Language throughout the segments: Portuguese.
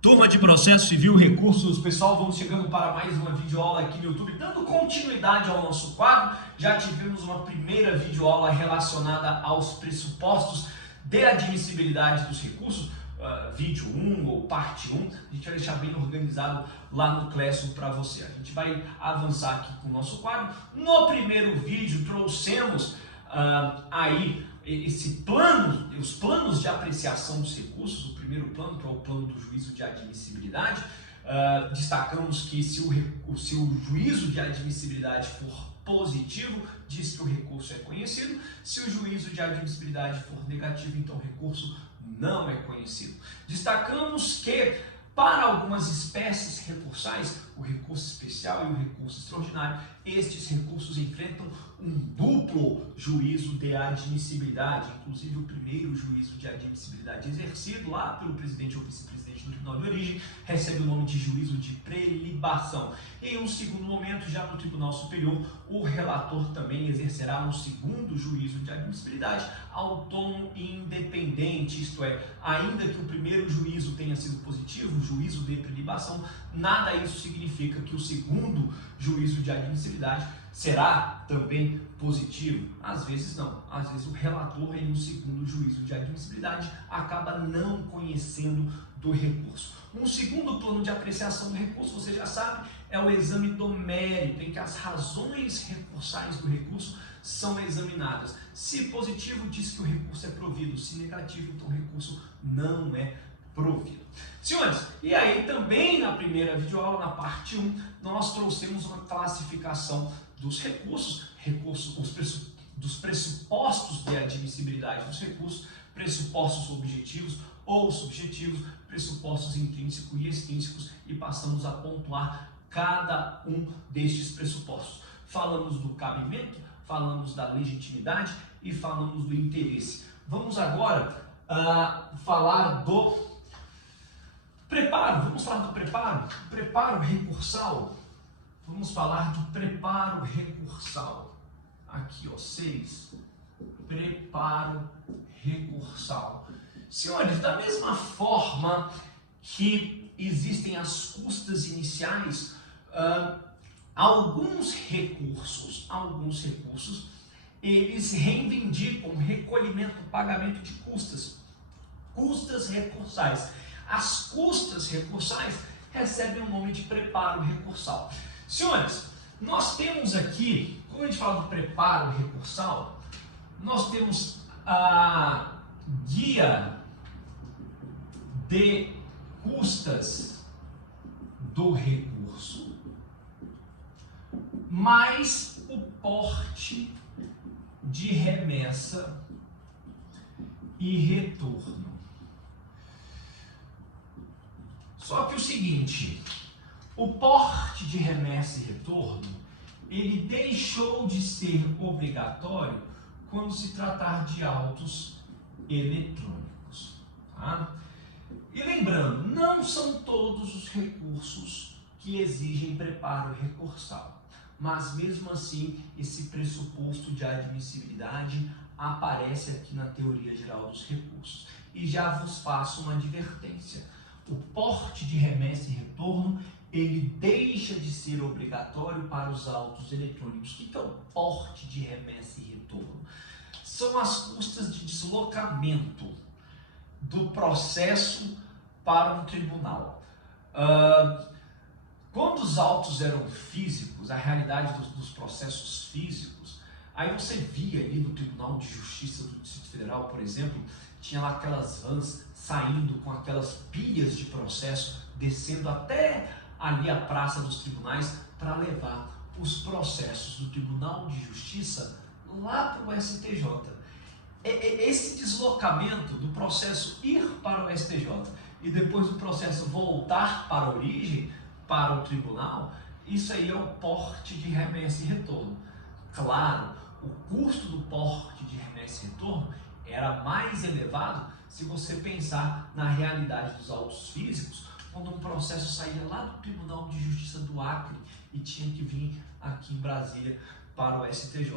Turma de Processo Civil, Recursos, pessoal, vamos chegando para mais uma videoaula aqui no YouTube, dando continuidade ao nosso quadro. Já tivemos uma primeira videoaula relacionada aos pressupostos de admissibilidade dos recursos, vídeo 1 ou parte 1, a gente vai deixar bem organizado lá no Classroom para você. A gente vai avançar aqui com o nosso quadro. No primeiro vídeo trouxemos aí os planos de apreciação dos recursos. O primeiro plano, que é o plano do juízo de admissibilidade, destacamos que se o juízo de admissibilidade for positivo, diz que o recurso é conhecido. Se o juízo de admissibilidade for negativo, então o recurso não é conhecido. Destacamos que para algumas espécies recursais, o recurso especial e o recurso extraordinário, estes recursos enfrentam um duplo juízo de admissibilidade. Inclusive, o primeiro juízo de admissibilidade exercido lá pelo presidente ou vice-presidente do tribunal de origem recebe o nome de juízo de prelibação. Em um segundo momento, já no Tribunal Superior, o relator também exercerá um segundo juízo de admissibilidade autônomo e independente, isto é, ainda que o primeiro juízo tenha sido positivo, o juízo de prelibação, nada isso significa que o segundo juízo de admissibilidade será também positivo. Às vezes não, às vezes o relator em um segundo juízo de admissibilidade acaba não conhecendo do recurso. Um segundo plano de apreciação do recurso, você já sabe, é o exame do mérito, em que as razões recursais do recurso são examinadas. Se positivo, diz que o recurso é provido. Se negativo, então o recurso não é provido. Senhores, e aí também na primeira videoaula, na parte 1, nós trouxemos uma classificação dos recursos, dos pressupostos de admissibilidade dos recursos, pressupostos objetivos ou subjetivos, pressupostos intrínsecos e extrínsecos, e passamos a pontuar cada um destes pressupostos. Falamos do cabimento, falamos da legitimidade e falamos do interesse. Vamos agora falar do preparo. Vamos falar do preparo? Preparo recursal. Vamos falar do preparo recursal. Aqui, ó, 6. Preparo recursal. Senhores, da mesma forma que existem as custas iniciais, alguns recursos, eles reivindicam recolhimento, pagamento de custas recursais. As custas recursais recebem o nome de preparo recursal. Senhores, nós temos aqui, quando a gente fala do preparo recursal, nós temos a guia de custas do recurso, mais o porte de remessa e retorno. Só que o seguinte, o porte de remessa e retorno, ele deixou de ser obrigatório quando se tratar de autos eletrônicos. Tá? E lembrando, não são todos os recursos que exigem preparo recursal, mas mesmo assim esse pressuposto de admissibilidade aparece aqui na teoria geral dos recursos. E já vos faço uma advertência. O porte de remessa e retorno, ele deixa de ser obrigatório para os autos eletrônicos. O que é o porte de remessa e retorno? São as custas de deslocamento do processo para um tribunal. Quando os autos eram físicos, a realidade dos processos físicos, aí você via ali no Tribunal de Justiça do Distrito Federal, por exemplo, tinha lá aquelas vans saindo com aquelas pilhas de processo, descendo até ali a Praça dos Tribunais para levar os processos do Tribunal de Justiça lá para o STJ. Esse deslocamento do processo ir para o STJ e depois do processo voltar para a origem, para o tribunal, isso aí é o porte de remessa e retorno. Claro, o custo do porte de remessa e retorno era mais elevado se você pensar na realidade dos autos físicos, quando um processo saía lá do Tribunal de Justiça do Acre e tinha que vir aqui em Brasília para o STJ.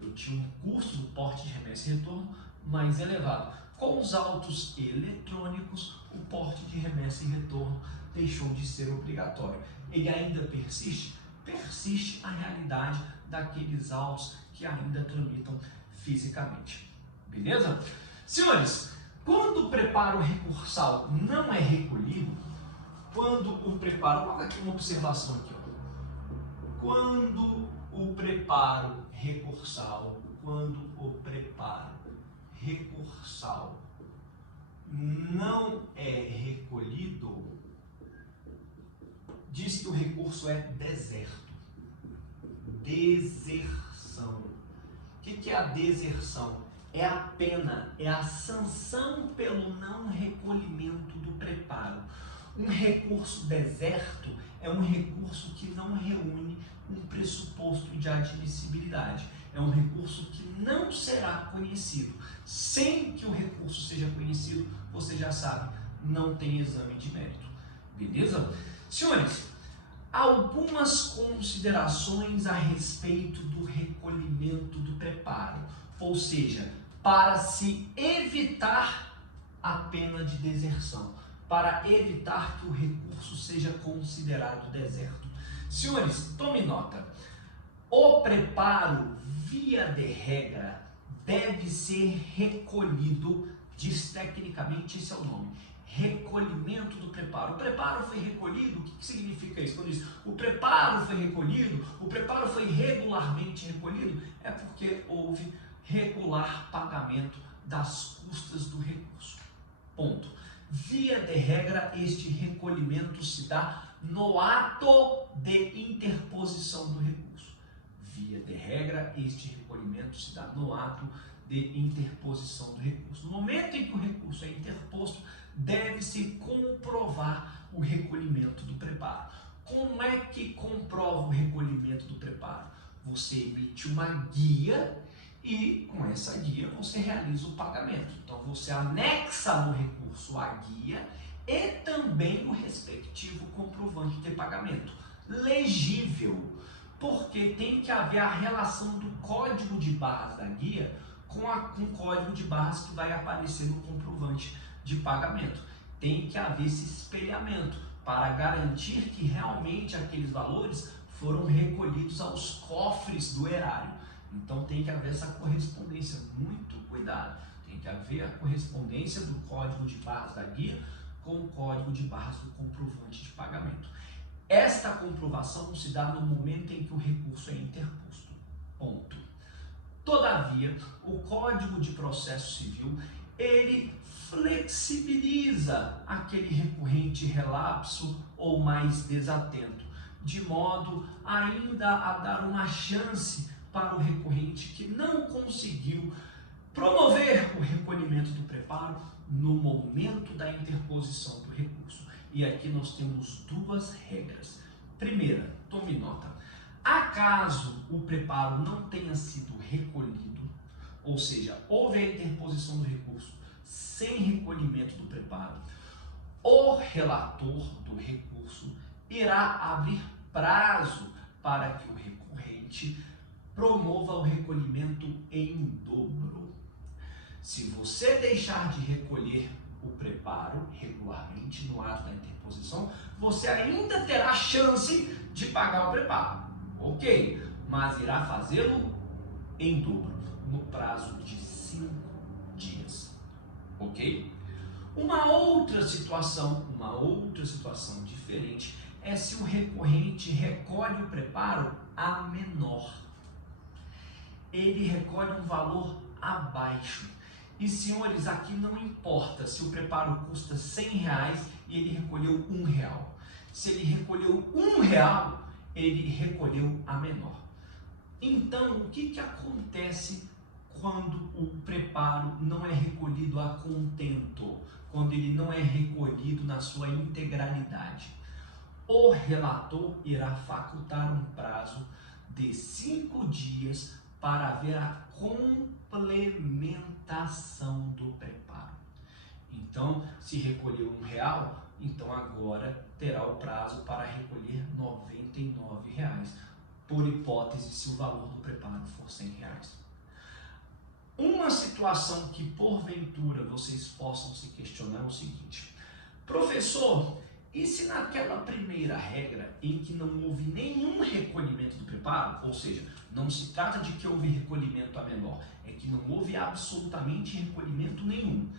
Eu tinha um custo do porte de remessa e retorno mais elevado. Com os autos eletrônicos, o porte de remessa e retorno deixou de ser obrigatório. Ele ainda persiste? Persiste a realidade daqueles autos que ainda tramitam fisicamente. Beleza? Senhores, quando o preparo recursal não é recolhido, quando o preparo, coloca aqui uma observação aqui, ó. Quando o preparo recursal não é recolhido, diz que o recurso é deserto. Deserção. O que é a deserção? É a pena, é a sanção pelo não recolhimento do preparo. Um recurso deserto é um recurso que não reúne um pressuposto de admissibilidade. É um recurso que não será conhecido. Sem que o recurso seja conhecido, você já sabe, não tem exame de mérito. Beleza? Senhores, algumas considerações a respeito do recolhimento do preparo, ou seja, para se evitar a pena de deserção, para evitar que o recurso seja considerado deserto. Senhores, tome nota, o preparo, via de regra, deve ser recolhido, diz tecnicamente, esse é o nome, recolhimento do preparo. O preparo foi recolhido, o que significa isso? Quando diz o preparo foi recolhido, o preparo foi regularmente recolhido, é porque houve regular pagamento das custas do recurso. Ponto. Via de regra, este recolhimento se dá no ato de interposição do recurso. Via de regra, este recolhimento se dá no ato de interposição do recurso. No momento em que o recurso é interposto, deve-se comprovar o recolhimento do preparo. Como é que comprova o recolhimento do preparo? Você emite uma guia e com essa guia você realiza o pagamento. Então você anexa no recurso a guia e também o respectivo comprovante de pagamento. Legível, porque tem que haver a relação do código de barras da guia com o código de barras que vai aparecer no comprovante de pagamento. Tem que haver esse espelhamento para garantir que realmente aqueles valores foram recolhidos aos cofres do erário. Então tem que haver essa correspondência, muito cuidado. Tem que haver a correspondência do código de barras da guia com o código de barras do comprovante de pagamento. Esta comprovação se dá no momento em que o recurso é interposto. Ponto. Todavia, o Código de Processo Civil, ele flexibiliza aquele recorrente relapso ou mais desatento, de modo ainda a dar uma chance para o recorrente que não conseguiu promover o recolhimento do preparo no momento da interposição do recurso. E aqui nós temos duas regras. Primeira, tome nota. Acaso o preparo não tenha sido recolhido, ou seja, houve a interposição do recurso sem recolhimento do preparo, o relator do recurso irá abrir prazo para que o recorrente promova o recolhimento em dobro. Se você deixar de recolher o preparo regularmente no ato da interposição, você ainda terá chance de pagar o preparo, ok? Mas irá fazê-lo em dobro, no prazo de 5 dias, ok? Uma outra situação diferente é se o recorrente recolhe o preparo a menor. Ele recolhe um valor abaixo. E senhores, aqui não importa se o preparo custa R$100 e ele recolheu R$1. Se ele recolheu R$1, ele recolheu a menor. Então, o que acontece quando o preparo não é recolhido a contento? Quando ele não é recolhido na sua integralidade? O relator irá facultar um prazo de 5 dias para haver a complementação do preparo. Então, se recolheu R$1, então agora terá o prazo para recolher R$99, por hipótese se o valor do preparo for R$100. Uma situação que porventura vocês possam se questionar é o seguinte: Professor, e se naquela primeira regra em que não houve nenhum recolhimento do preparo, ou seja, não se trata de que houve recolhimento a menor, é que não houve absolutamente recolhimento nenhum.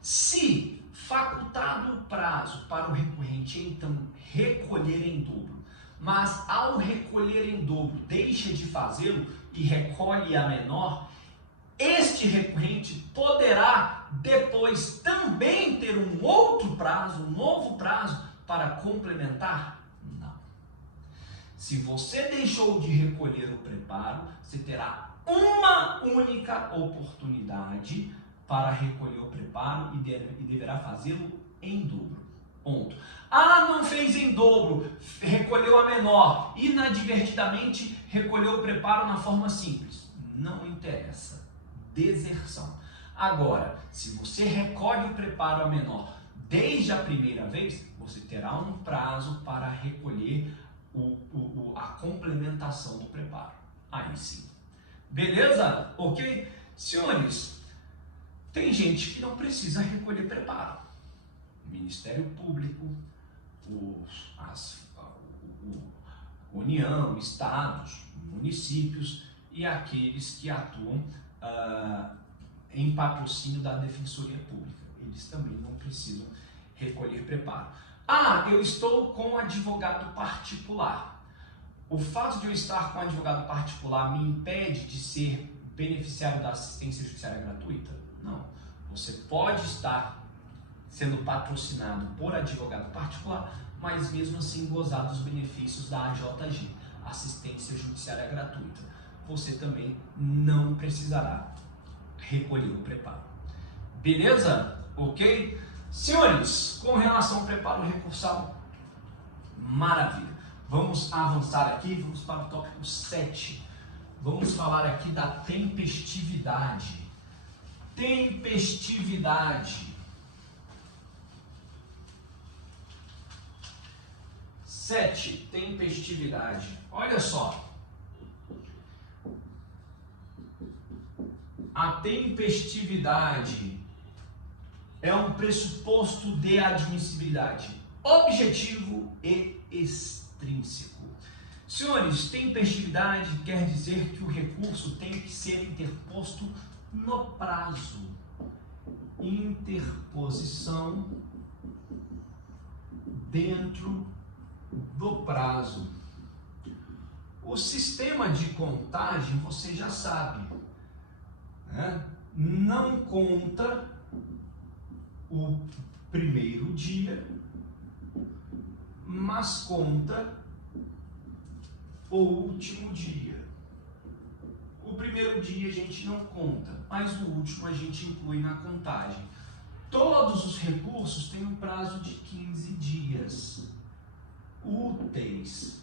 Se facultado o prazo para o recorrente, então, recolher em dobro, mas ao recolher em dobro deixa de fazê-lo e recolhe a menor, este recorrente poderá depois também ter um outro prazo, um novo prazo para complementar? Não. Se você deixou de recolher o preparo, você terá uma única oportunidade para recolher o preparo e deverá fazê-lo em dobro. Ponto. Ah, não fez em dobro, recolheu a menor, inadvertidamente recolheu o preparo na forma simples. Não interessa. Deserção. Agora, se você recolhe o preparo a menor desde a primeira vez, você terá um prazo para recolher a complementação do preparo. Aí sim. Beleza? Ok? Senhores, tem gente que não precisa recolher preparo. O Ministério Público, União, estados, municípios e aqueles que atuam em patrocínio da Defensoria Pública. Eles também não precisam recolher preparo. Ah, eu estou com um advogado particular. O fato de eu estar com um advogado particular me impede de ser beneficiário da assistência judiciária gratuita? Não. Você pode estar sendo patrocinado por advogado particular, mas mesmo assim gozar dos benefícios da AJG, assistência judiciária gratuita. Você também não precisará recolher o preparo. Beleza? Ok? Senhores, com relação ao preparo recursal, maravilha. Vamos avançar aqui, vamos para o tópico 7. Vamos falar aqui da tempestividade. Tempestividade. 7. Tempestividade. Olha só. A tempestividade é um pressuposto de admissibilidade objetivo e extrínseco. Senhores, tempestividade quer dizer que o recurso tem que ser interposto no prazo. Interposição dentro do prazo. O sistema de contagem você já sabe, né? Não conta o primeiro dia, mas conta o último dia. O primeiro dia a gente não conta, mas o último a gente inclui na contagem. Todos os recursos têm um prazo de 15 dias úteis.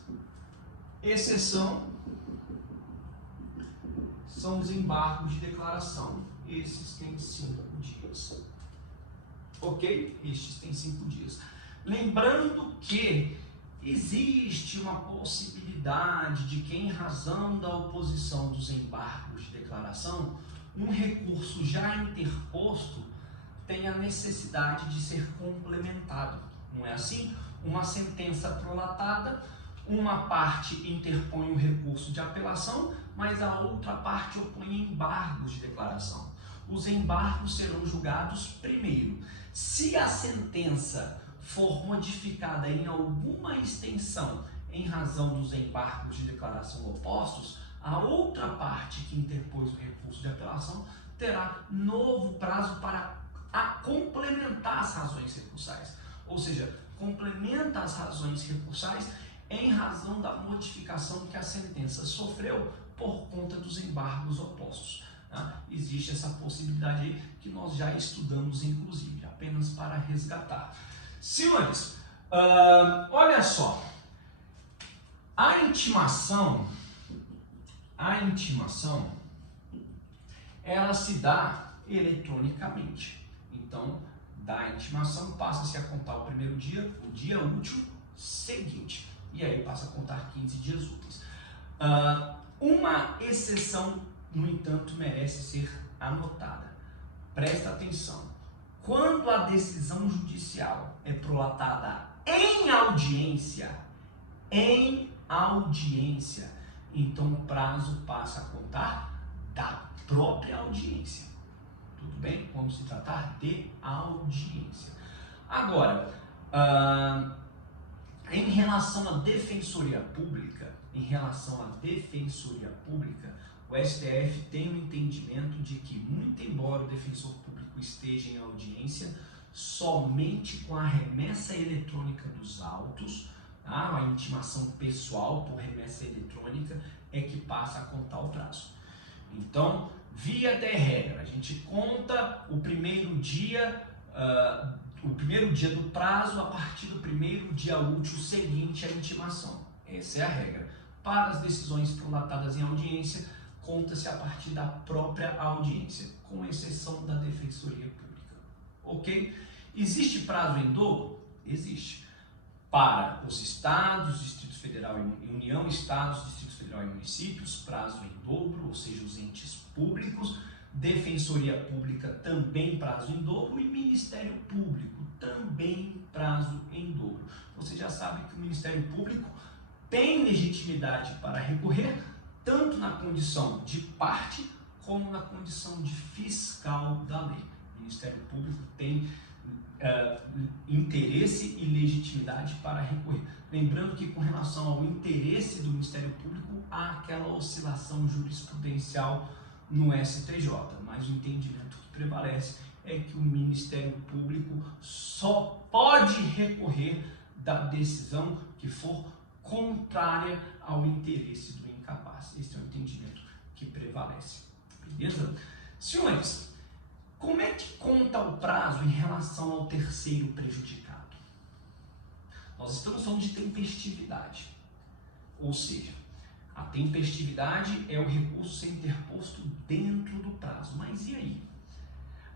Exceção são os embargos de declaração. Esses têm 5 dias. Ok? Estes têm 5 dias. Lembrando que existe uma possibilidade de que, em razão da oposição dos embargos de declaração, um recurso já interposto tenha a necessidade de ser complementado. Não é assim? Uma sentença prolatada, uma parte interpõe um recurso de apelação, mas a outra parte opõe embargos de declaração. Os embargos serão julgados primeiro. Se a sentença for modificada em alguma extensão em razão dos embargos de declaração opostos, a outra parte que interpôs o recurso de apelação terá novo prazo para complementar as razões recursais. Ou seja, complementa as razões recursais em razão da modificação que a sentença sofreu por conta dos embargos opostos. Tá? Existe essa possibilidade aí que nós já estudamos, inclusive, apenas para resgatar. Senhores, olha só, a intimação, ela se dá eletronicamente. Então, da intimação passa-se a contar o primeiro dia, o dia útil seguinte, e aí passa a contar 15 dias úteis. Uma exceção, no entanto, merece ser anotada. Presta atenção. Quando a decisão judicial é prolatada em audiência, então o prazo passa a contar da própria audiência. Tudo bem? Vamos se tratar de audiência. Agora, em relação à defensoria pública, o STF tem um entendimento de que, muito embora o defensor público esteja em audiência, somente com a remessa eletrônica dos autos, tá? A intimação pessoal por remessa eletrônica é que passa a contar o prazo. Então, via de regra, a gente conta o primeiro dia do prazo a partir do primeiro dia útil seguinte à intimação. Essa é a regra. Para as decisões prolatadas em audiência, conta-se a partir da própria audiência, com exceção da Defensoria Pública. Ok? Existe prazo em dobro? Existe. Para os estados, Distrito Federal e União, estados, Distrito Federal e municípios, prazo em dobro, ou seja, os entes públicos, Defensoria Pública também prazo em dobro e Ministério Público também prazo em dobro. Você já sabe que o Ministério Público tem legitimidade para recorrer tanto na condição de parte como na condição de fiscal da lei. O Ministério Público tem interesse e legitimidade para recorrer. Lembrando que com relação ao interesse do Ministério Público há aquela oscilação jurisprudencial no STJ, mas o entendimento que prevalece é que o Ministério Público só pode recorrer da decisão que for contrária ao interesse do incapaz. Esse é o entendimento que prevalece. Beleza? Senhores, como é que conta o prazo em relação ao terceiro prejudicado? Nós estamos falando de tempestividade, ou seja, a tempestividade é o recurso ser interposto dentro do prazo. Mas e aí?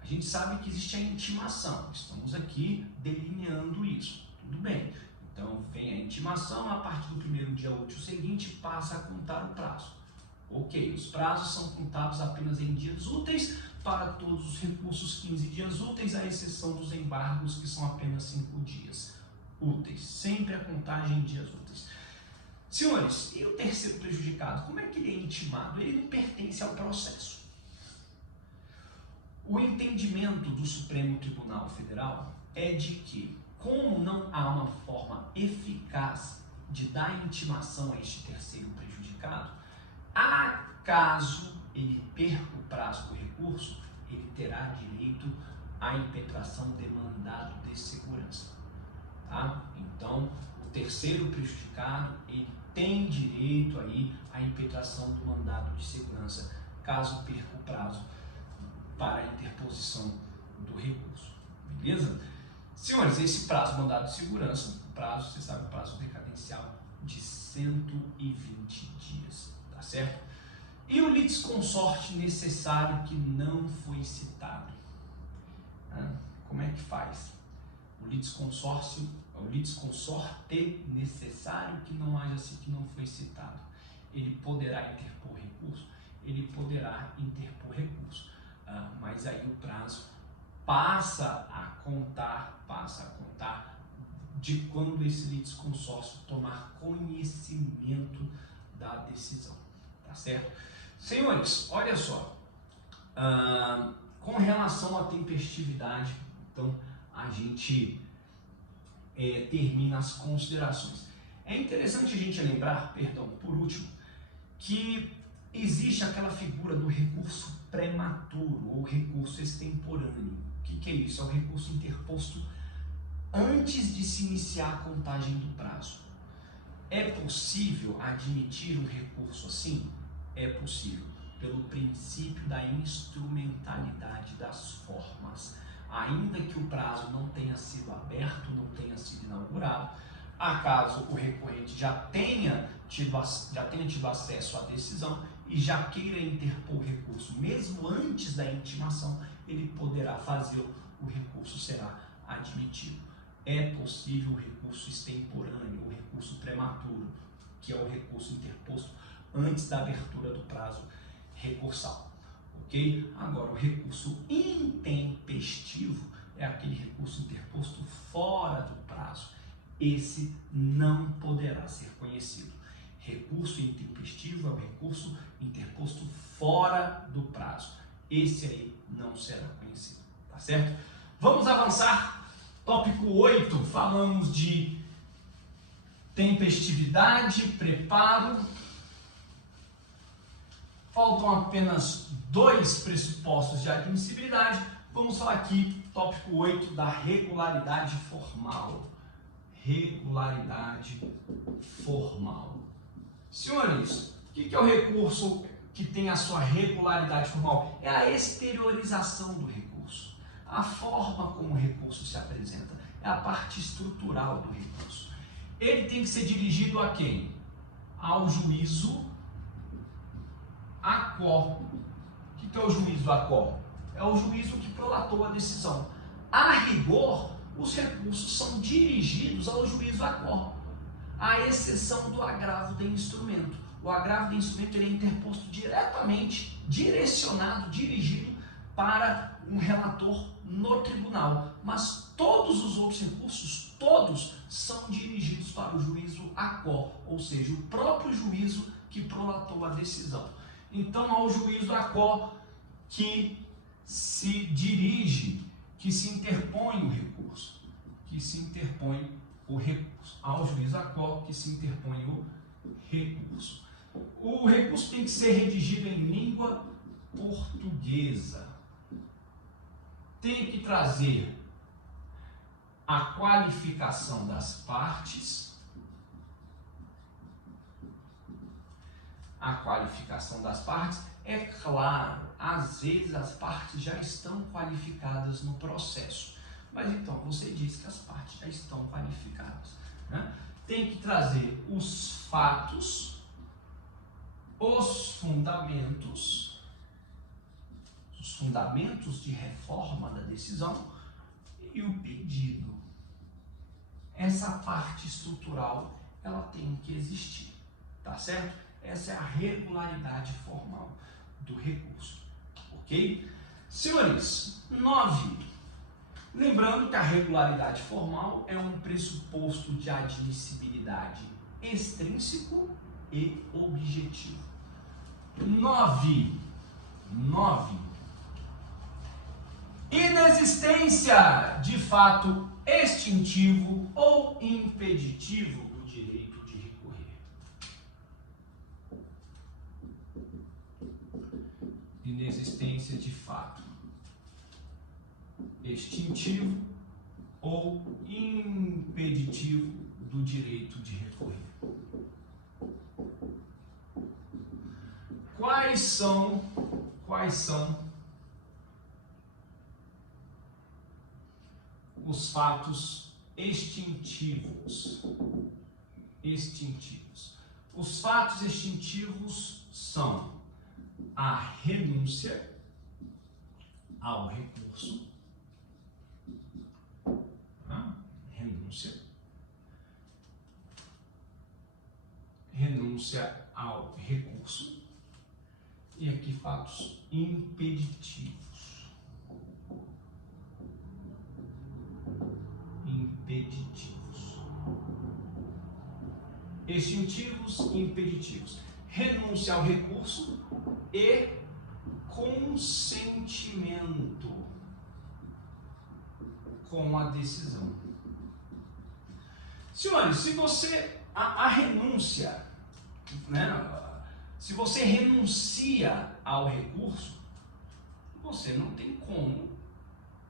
A gente sabe que existe a intimação. Estamos aqui delineando isso. Tudo bem. Então, vem a intimação, a partir do primeiro dia útil seguinte, passa a contar o prazo. Ok, os prazos são contados apenas em dias úteis para todos os recursos 15 dias úteis, à exceção dos embargos, que são apenas 5 dias úteis. Sempre a contagem em dias úteis. Senhores, e o terceiro prejudicado, como é que ele é intimado? Ele não pertence ao processo. O entendimento do Supremo Tribunal Federal é de que, como não há uma forma eficaz de dar intimação a este terceiro prejudicado, acaso ele perca o prazo do recurso, ele terá direito à impetração de mandado de segurança. Tá? Então, o terceiro prejudicado, ele tem direito aí à impetração do mandado de segurança, caso perca o prazo para a interposição do recurso. Beleza? Senhores, esse prazo mandado de segurança, o prazo, você sabe, o prazo decadencial de 120 dias, tá certo? E o litisconsorte necessário que não foi citado? Como é que faz? O litisconsorte necessário que não haja assim, que não foi citado. Ele poderá interpor recurso? Ele poderá interpor recurso. Mas aí o prazo passa a contar de quando esse litisconsórcio tomar conhecimento da decisão, tá certo? Senhores, olha só, com relação à tempestividade, então a gente termina as considerações. É interessante a gente lembrar, por último, que existe aquela figura do recurso prematuro ou recurso extemporâneo. O que é isso? É o recurso interposto antes de se iniciar a contagem do prazo. É possível admitir um recurso assim? É possível, pelo princípio da instrumentalidade das formas. Ainda que o prazo não tenha sido aberto, não tenha sido inaugurado, acaso o recorrente já tenha tido acesso à decisão e já queira interpor o recurso, mesmo antes da intimação, ele poderá fazê-lo, o recurso será admitido. É possível o recurso extemporâneo, o recurso prematuro, que é o recurso interposto antes da abertura do prazo recursal. Ok? Agora, o recurso intempestivo é aquele recurso interposto fora do prazo. Esse não poderá ser conhecido. Recurso intempestivo é o recurso interposto fora do prazo. Esse aí não será conhecido, tá certo? Vamos avançar. Tópico 8, falamos de tempestividade, preparo. Faltam apenas 2 pressupostos de admissibilidade. Vamos falar aqui, tópico 8, da regularidade formal. Regularidade formal. Senhores, o que é o recurso que tem a sua regularidade formal? É a exteriorização do recurso. A forma como o recurso se apresenta é a parte estrutural do recurso. Ele tem que ser dirigido a quem? Ao juízo a quo. O que é o juízo a quo? É o juízo que prolatou a decisão. A rigor, os recursos são dirigidos ao juízo a quo, à exceção do agravo de instrumento. O agravo de instrumento ele é interposto diretamente, direcionado, dirigido para um relator no tribunal. Mas todos os outros recursos, todos, são dirigidos para o juízo a quo, ou seja, o próprio juízo que prolatou a decisão. Então, ao juízo a quo que se dirige, que se interpõe o recurso, ao juízo a quo que se interpõe o recurso. O recurso tem que ser redigido em língua portuguesa. Tem que trazer a qualificação das partes. A qualificação das partes, é claro, às vezes as partes já estão qualificadas no processo. Mas então, você diz que as partes já estão qualificadas, né? Tem que trazer os fatos, os fundamentos de reforma da decisão e o pedido. Essa parte estrutural, ela tem que existir, tá certo? Essa é a regularidade formal do recurso, ok? Senhores, 9. Lembrando que a regularidade formal é um pressuposto de admissibilidade extrínseco e objetivo. 9. Inexistência de fato extintivo ou impeditivo do direito de recorrer. Inexistência de fato extintivo ou impeditivo do direito de recorrer. Quais são os fatos extintivos? Os fatos extintivos são a renúncia ao recurso, renúncia ao recurso, e aqui fatos impeditivos. Extintivos e impeditivos. Renúncia ao recurso e consentimento com a decisão. Senhores, se você a renúncia, né? Se você renuncia ao recurso, você não tem como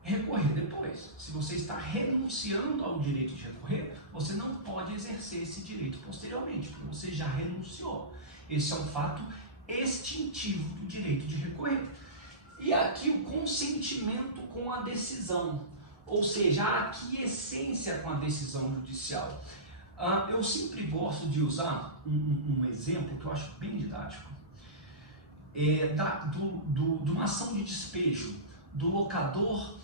recorrer depois. Se você está renunciando ao direito de recorrer, você não pode exercer esse direito posteriormente, porque você já renunciou. Esse é um fato extintivo do direito de recorrer. E aqui o consentimento com a decisão, ou seja, a aquiescência com a decisão judicial. Eu sempre gosto de usar um exemplo que eu acho bem didático, de uma ação de despejo do locador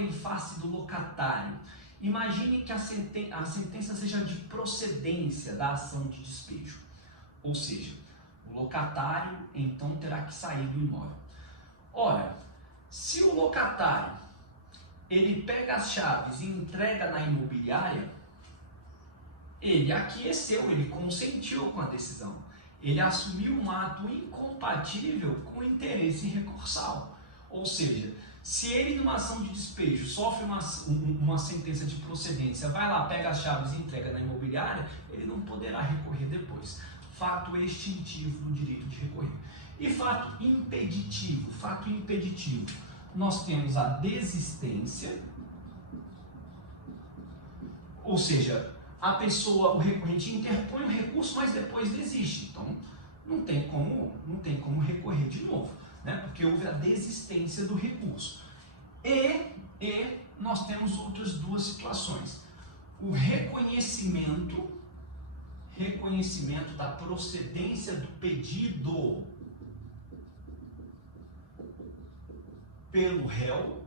em face do locatário. Imagine que a sentença seja de procedência da ação de despejo, ou seja, o locatário então terá que sair do imóvel. Ora, se o locatário ele pega as chaves e entrega na imobiliária, ele aqueceu, ele consentiu com a decisão. Ele assumiu um ato incompatível com o interesse recursal. Ou seja, se ele numa ação de despejo sofre uma sentença de procedência, vai lá, pega as chaves e entrega na imobiliária, ele não poderá recorrer depois. Fato extintivo do direito de recorrer. E fato impeditivo. Fato impeditivo. Nós temos a desistência, ou seja, a pessoa, o recorrente interpõe o recurso, mas depois desiste. Então, não tem como recorrer de novo, né? Porque houve a desistência do recurso. E nós temos outras duas situações. O reconhecimento da procedência do pedido pelo réu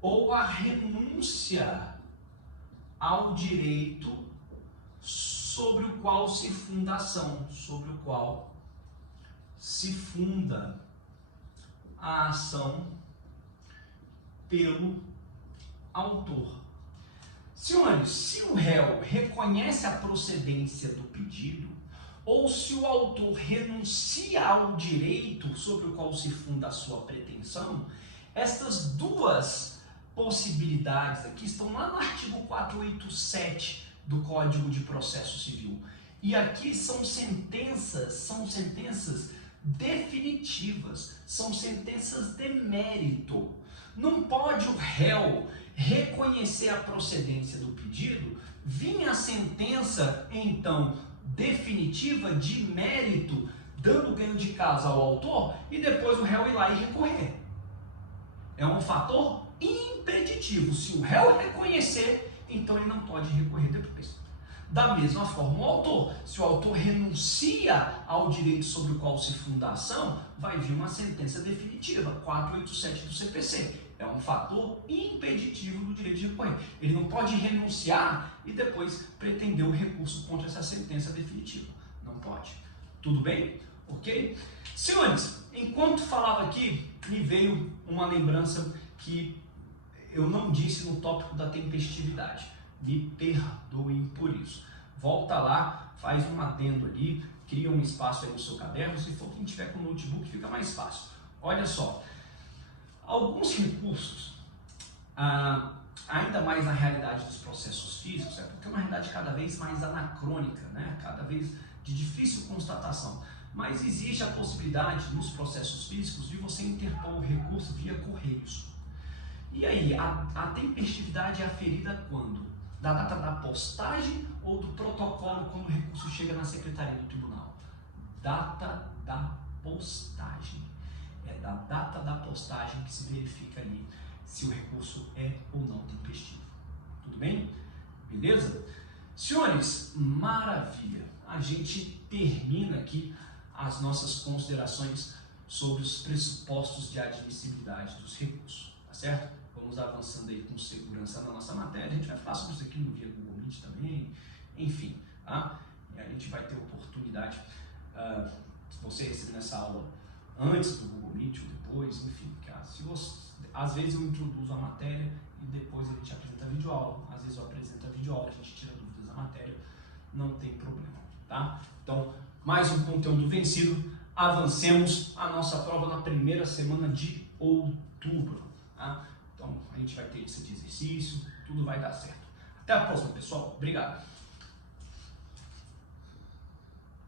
ou a renúncia ao direito sobre o qual se funda a ação, sobre o qual se funda a ação pelo autor. Senhores, se o réu reconhece a procedência do pedido, ou se o autor renuncia ao direito sobre o qual se funda a sua pretensão, estas duas possibilidades aqui estão lá no artigo 487 do Código de Processo Civil. E aqui são sentenças definitivas, são sentenças de mérito. Não pode o réu reconhecer a procedência do pedido, vir a sentença, então, definitiva de mérito, dando ganho de causa ao autor, e depois o réu ir lá e recorrer. É um fator impeditivo. Se o réu reconhecer, então ele não pode recorrer depois. Da mesma forma, o autor, se o autor renuncia ao direito sobre o qual se funda a ação, vai vir uma sentença definitiva, 487 do CPC. É um fator impeditivo do direito de recorrer. Ele não pode renunciar e depois pretender o recurso contra essa sentença definitiva. Não pode. Tudo bem? Ok? Senhores, enquanto falava aqui, me veio uma lembrança que eu não disse no tópico da tempestividade. Me perdoem por isso. Volta lá, faz um adendo ali, cria um espaço aí no seu caderno. Se for quem tiver com notebook, fica mais fácil. Olha só, alguns recursos, ainda mais na realidade dos processos físicos, porque é uma realidade cada vez mais anacrônica, né? Cada vez de difícil constatação. Mas existe a possibilidade nos processos físicos de você interpor o recurso via correios. E aí, a tempestividade é aferida quando? Da data da postagem ou do protocolo quando o recurso chega na secretaria do tribunal? Data da postagem. É da data da postagem que se verifica ali se o recurso é ou não tempestivo. Tudo bem? Beleza? Senhores, maravilha! A gente termina aqui as nossas considerações sobre os pressupostos de admissibilidade dos recursos, tá certo? Vamos avançando aí com segurança na nossa matéria. A gente vai falar sobre isso aqui no via Google Meet também, enfim, tá? E a gente vai ter oportunidade, se você receber essa aula antes do Google Meet ou depois, enfim, se você, às vezes eu introduzo a matéria e depois a gente apresenta a videoaula, às vezes eu apresento a videoaula, a gente tira dúvidas da matéria, não tem problema, tá? Então, mais um conteúdo vencido, avancemos a nossa prova na primeira semana de outubro, tá? Então, a gente vai ter esse exercício, tudo vai dar certo. Até a próxima, pessoal. Obrigado.